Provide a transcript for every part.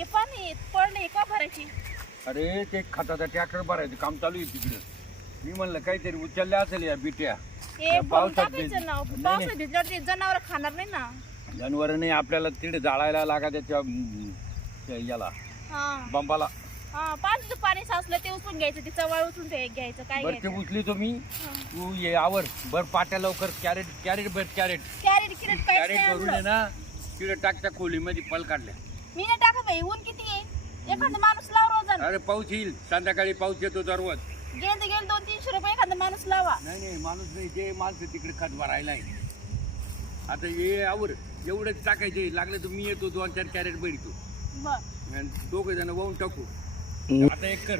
हे पाणी पडले का भरायची? अरे ते खताचा ट्रॅक्टर भरायचं काम चालू आहे तिकडं. मी म्हणलं काहीतरी उचलल्या असेल या बिट्या. हे पावसात टाकायचं ना, पावसात भिजल्यावर ते जनावर खाणार नाही ना. जनावर नाही आपल्याला तिकडे जाळायला लागा त्या याला हा बंबाला. हा, पाणी साचलं ते उचलून घ्यायचं, ते चवळ उचलून घ्यायचं. काय बरं ते घ्यायचं? उचली तो मी. तू ये आवर बर पाट्या लवकर. कॅरेट भर कॅरेट कॅरेट किरेट काहीच कॅरेट नाही भरून आहे आणलं. ना तिकडे टाकत्या खोलीमध्ये पल काढल्या. मी नाही टाकत बाई, ऊन किती आहे. एखादा माणूस लाव रोजानं. अरे पाऊस येईल संध्याकाळी पाऊस येतो दररोज. गेलं 200-300 रुपये एखादा माणूस लावा. नाही माणूस नाही ते माणसं तिकडे खत भरायला आहे. आता ये आवर एवढंच टाकायचे लागलं तर मी येतो 2-4 कॅरेट भरतो. बर दोघे जण वाहून टाकू. आता एक कर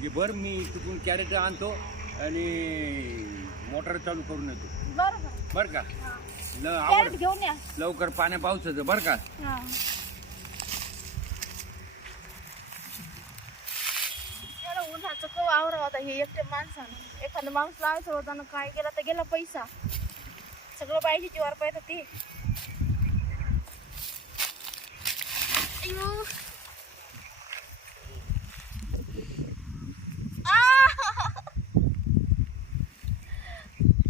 हे भर मी तिथून कॅरेट आणतो आणि मोटर चालू करून येतो. बरं बर का कॅरेट घेऊन या. लवकर पाण्या पावसाचं बर का. हा. एवढं उन्हाचं कवा आवरावं आता हे एकटे माणसानं. एखादा माणूस लावायचं होता ना, काय गेला तर गेला पैसा. सगळं पाहिजे जीवावर पाहिजे ते. अय्यो.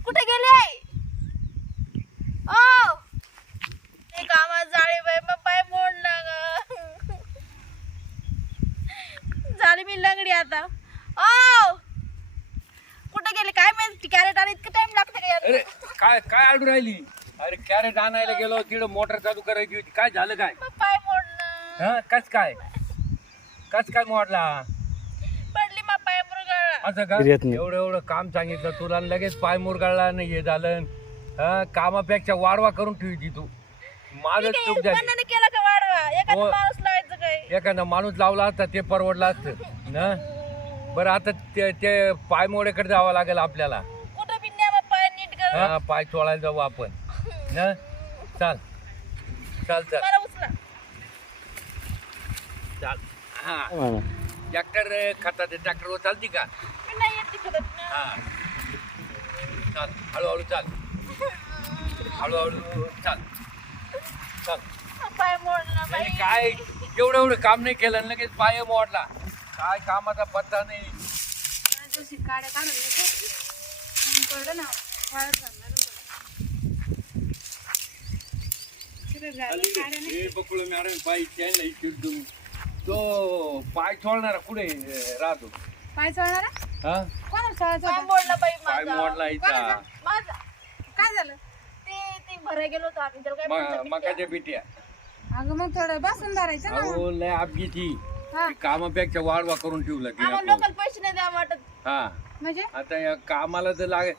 कुठे गेले? ओ ते कामात जाळी बाई, मग पाय मोडला ग. झाली मी लंगडी आता. ओ कुठे गेले काय माहिती? कॅरेट आले इतकं टाइम लागतं का यार? अरे काय काय अडू राहिली? अरे कॅरेट आणायला गेलो तिकडे मोटर चालू करायची होती. काय झालं काय? मग पाय मोडला. हा कस काय मोडला? पडली मग पाय मुरगळला. असं का? एवढं काम सांगितलं तुला आणि लगेच पाय मुरगाळला नाही हे झालं. हा कामापेक्षा वाढवा करून ठेवती तू. माझं चूक झाली. मनाने केला का वाढवा? एखादा हो. माणूस लावायचं काय? एखादा माणूस लावला असता ते परवडलं असतं ना. बरं आता ते पाय मोड्याकडे जावं लागेल आपल्याला. कुठं बी न्या मग पाय नीट कर. हा पाय चोळायला जाऊ आपण ना. चाल मला उचला. चाल. हा ट्रॅक्टर खताचे ट्रॅक्टरवर चालती का? मी नाही येत तिकडं. हा चाल हळूहळू चाल. हळूहळू चाल. पाय मोडला बाई. नाही काय एवढं काम नाही केलं लगेच पाय मोडला. काय कामाचा पत्ता नाही. जोशी काड्या काढून येतो. पडलं ना वाळत घालणार हे बकुळ मॅडम पाय त्यांना चिडून तो पाय चोळणारा कुठे राहतो? पाय चढणारा हा कोणाला चढायचं पाय होतं? मोडला बाई पाय माझा. मोडला इथं. माझा काय झालं? ते भरायला गेलो होतो आम्ही. त्याला काय म्हणतात मकाच्या पिट्या. अगं मग थोडं बसून धरायचं ना. अहो लय अपघाती. हा. कामापेक्षा वाढवा करून ठेवला आम्हाला तिला. लोकल पैसे नाही द्या वाटत. हा म्हणजे आता या कामाला तर लागे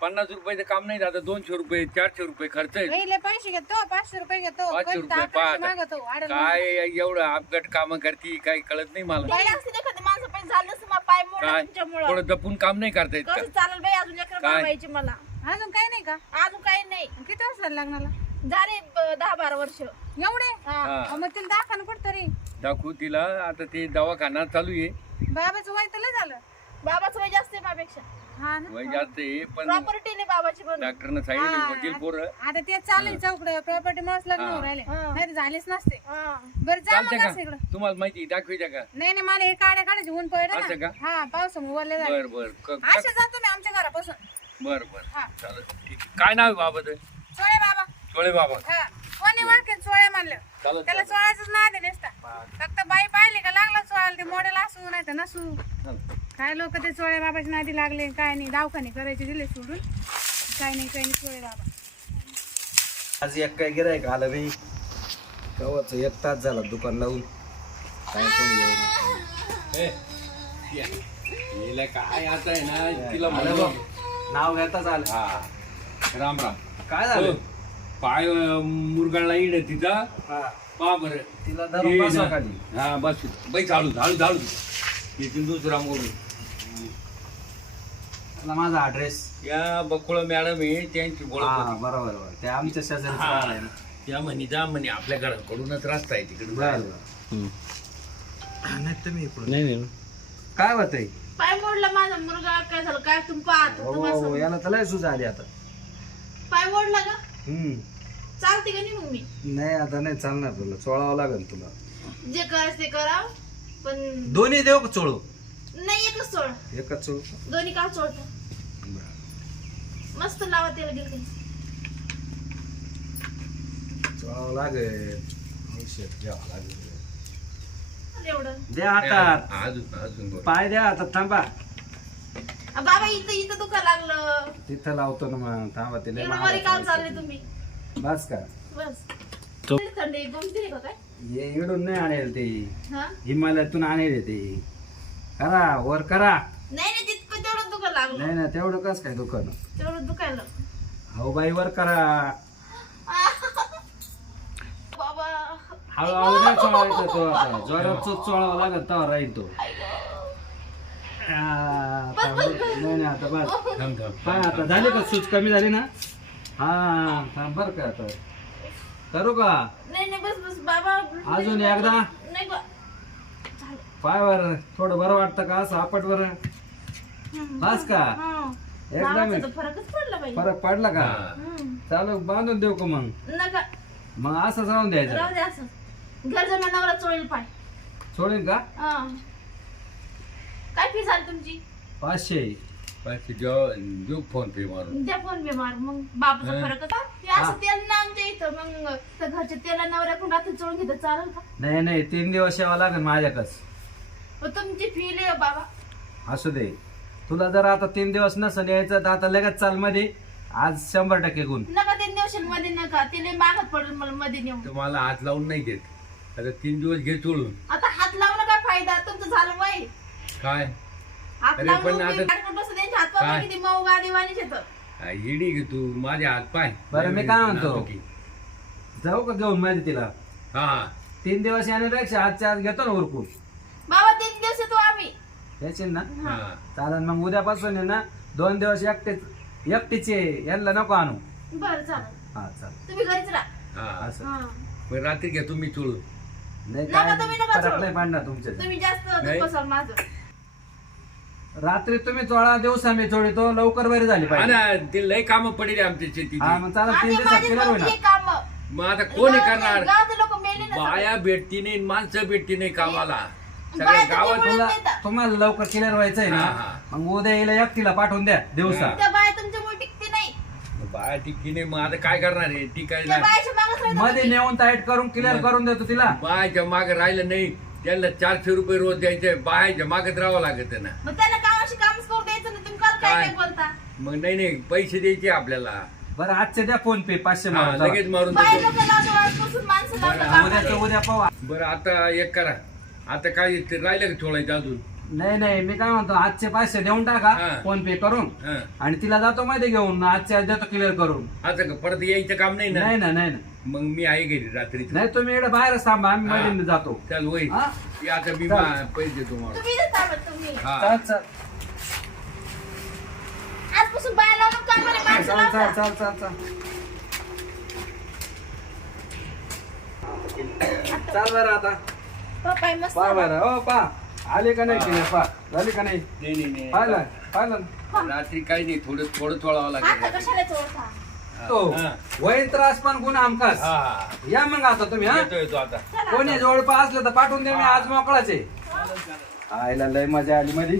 50 रुपयाचं काम नाही आता 200 रुपये 400 रुपये खर्च आहे. पहिले पैसे घेतो 500 रुपये घेतो 500 कधी रुपये 1100 पाहत. मागतो वाढेल काय एवढं अपघात काम करती काही कळत नाही मला. गेले असते एखाद्या माणसं पैसे झालं नसतं मग पाय मोडला काय तुमच्यामुळं. थोडं जपून काम नाही करता येत का? कसं चालेल बाई? अजून लेकरं काय? बाळवायची मला. म्हणून. अजून काही नाही का? अजून काही नाही. किती वर्ष झालं लग्नाला? झाले 10-12 वर्ष. एवढे हा. हा. मग तिला दाखवा ना कुठतरी. दाखवू तिला आता ते दवाखाना चालू आहे. बाबाचं वय तर लय झालं. बाबाचं वय जास्त आहे माझ्यापेक्षा. हा ना. वय जास्त आहे पण प्रॉपर्टी नाही बाबाची पण. डॉक्टरनं सांगितलं हा. वकील पोरं. आता ते चालू चौकडे प्रॉपर्टी मस्त लग्न हा. होऊन राहिले. हा. नाही तर झालेच नसते. हा. बरं जा चालते मग का असं इकडं. तुम्हाला माहिती दाखवायच्या का? नाही नाही मला हे काड्या काढायचे ऊन पडलं असं ना. का? हा पावसामुळे वरले झाले. बर असे जातो मी आमच्या घरापासून. बर हा. चालेल ठीक आहे. काय नाव आहे बाबाचं? चोळे बाबा. चोळे बाबा. हा कोणी ओळखेल चोळे म्हणलं चालेल त्याला चोळायचंच नाही ते नेसता. फक्त बाई पाहिली का लागला चोळायला. ते मॉडेल असू नाही तर नसू. काय लोक ते चोळे बाबाच्या नादी लागले. काय नाही दवाखाने करायचे दिले सोडून. काय नाही चोळे बाबा. आज एक काय गिरायक आलं बाई कवाच 1 तास झाला दुकान लावून. काय कोणी येईना. ए, या. हिला काय आता आहे ना तिला आलं म्हणलं. बघ. नाव घेताच आलं. हा राम राम. काय झालं? पाय मुरगाळला इड तिचा हा. पा बरं तिला धरून बसवा खाली. हा बस बाई चालू इथून दुसरा मोरून. तुला माझा ऍड्रेस. या बकुळ मॅडम आहे त्यांची हा बोलत बरोबर बरोबर. ते आमच्या शेजारीच राहिलाय ना. त्या म्हणी जा म्हणे आपल्या घराकडूनच रस्ता आहे तिकडे. बरं नाही तुम्ही इकडून. काय होतंय? पाय मोडला माझा मुलगा. काय झालं काय तुम्ही पाहत हो याला तर लय सूज आली आता. पाय मोडला का? हम्म चालते का नाही मग मी? नाही आता नाही चालणार तुला. चोळावं लागेल तुला. जे करायचं ते करा पण दोन्ही देऊ का चोळू? नाही एकच चोळ. एकच चोळू. दोन्ही का चोळतो मस्त लावा तेल गेलं चोळावं लागेल. औषध घ्यावं लागेल. एवढं. द्या हातात. अजून बरं. पाय द्या हातात. थांबा. बाबा इथं दुखा लागलं. तिथं लावतो ना मग. थांबा तिला एवढं वरी काम चालले तुम्ही. बस का? बस. तो- थंडी गमती का काय? हे इडून नाही आणेल ते. हा? हिमालयातून आणेल ते. करा वर करा. नाही तिथं तेवढं दुखा लागलं. नाही ना तेवढं कस काय दुकान. तेवढं दुखायला. हो बाई वर करा. बाबा. हळूहळू नाही चोळायचं तो आता. जोरात चोळावं लागत तेव्हा राहील तो. नाही आता बस. थांब थांब. पाय आता झाली का सूज कमी झाली ना? हा थांब बर का आता. करू का? नाही बस बाबा. अजून एकदा? नाही बा. पायवर थोडं बरं वाटतं का? असं आपट बर बस का? हा. एकदम नावाचा तर फरकच पडला पाहिजे. फरक पडला का? हा. चालू बांधून देऊ का मग? नका मग असंच राहून द्यायचं. राहू दे असं. घर जमानावर चोळील पाय. सोडेल का? हा. काय फी झाली तुमची? 500. पैसे देऊ फोन पे मारून. द्या फोन पे मार मग बापाचा हा. फरक होता. ते असं तेल ना आमच्या इथं मग त्या घरच्या तेला नवऱ्याकडून रात्री चोळून घेतं चालेल का? नाही नाही 3 दिवस यावं लागेल माझ्याकच. पण तुमची फी लय हो बाबा. असू दे. तुला जर आता 3 दिवस नसेल यायचं तर आता लगेच चाल मध्ये. आज 100% गुण. नका 3 दिवसांमध्ये नका ते लय मागत पडेल मला मध्ये नेऊन. तुम्हाला हात लावून नाही देत. आता 3 दिवस घे चोळून. आता हात लावणं काय फायदा तुमचं झालं वय. काय हात अरे लावून पण आता- त्यांच्या हात पाय काय? किती मऊ गादीवानीच येतं. हिडी घे तू माझे हात पाय. बरं, मी काय म्हणतो? नाजुकी. जाऊ का घेऊन माझी तिला? हा 3 दिवस येण्यापेक्षा आजच्या आज घेतो ना उरकून. बाबा 3 दिवस येतो आम्ही. यायचे ना? हा. चालेल मग उद्यापासून आहे ना 2 दिवस एकटीचे यांना नको आणू. बरं चालेल हा चालेल. तुम्ही घरीच राहा. हा असं हा. पण रात्री घ्या तुम्ही चोळून. नाही नका काय तुम्ही नका फरक चोळू. नाही पडणार तुमच्या. तुम्ही जास्त नाही. दुःख असाल माझं. रात्री तुम्ही चोळा दिवसा मी चोळीतो लवकर बरी झाली हा पाहिजे. ना ते लय काम पडले आमच्या शेतीची. हा मग चालेल 3 माझे दिवसात माझे क्लिअर होईल मोठी काम. मग आता कोणी करणार? गावातले लोक मेले ना. बाया भेटती नाही माणसं भेटती नाही कामाला. सगळ्या बाया तर गावात निवडून तुला देतात. तुम्हाला लवकर क्लिअर व्हायचंय ना? हा, हा. मग उद्या येईल एकटीला पाठवून द्या दिवसा. त्या बाया तुमच्यामुळे टिकते नाही. बाया टिकती नाही मग आता काय करणार आहे? त्या टिकायला बायाच्या मागच राहता मध्ये तुम्ही. नेऊन टाईट करून क्लिअर करून देतो तिला. बायाच्या मागे राहिलं नाही. त्यांना 400 रुपये रोज द्यायचे. बायाच्या मागत राहावं लागत ना. मग त्याला कामाशी कामच करू द्यायचं ना. तुम्ही काल काय काय? काय बोलता? मग नाही पैसे द्यायचे आपल्याला. बरं आजचे द्या फोन पे 500 हा, मारून लगेच मारून बाया देतो. लोक लावण्यापासून माणसं लावतात बरं, कामाला. उद्याचं उद्या पावा. बरं आता एक करा. आता काय ते राहिलं का थोडायचं अजून? नाही नाही मी काय म्हणतो आजचे 500 देऊन टाका हा. फोन पे करून. हा. आणि तिला जातो मध्ये घेऊन आजचे आज देतो क्लिअर करून. आता का परत यायचं काम नाही ना? नाही ना नाही ना मग मी आहे घरी रात्री. नाही तुम्ही इकडे बाहेरच थांबा आम्ही हा. मध्ये जातो. चल होईल. हा? ते आता मी चल. पैसे देतो मला. तुम्ही इथं थांबा तुम्ही. हा. चाल चाल आजपासून बाया लावून कामाला माणसं चाल चाल लावतात. चाल चाल चाल चाल बरं आता पप्पा मस्त. पा बरं हो पा आले का नाही तिने पा झाली का नाही नाही पाहिलं पाहिलं रात्री काही नाही थोडं थोडं चोळावं हात लागेल. कशाला चोळता? तो हा. वैन त्रास पण गुण आमकाच. हा. या मग आता तुम्ही हा येतो आता. चला. कोणी जवळपास असलं तर पाठवून दे मी आज मोकळाच आहे. आईला लय मजा आली मध्ये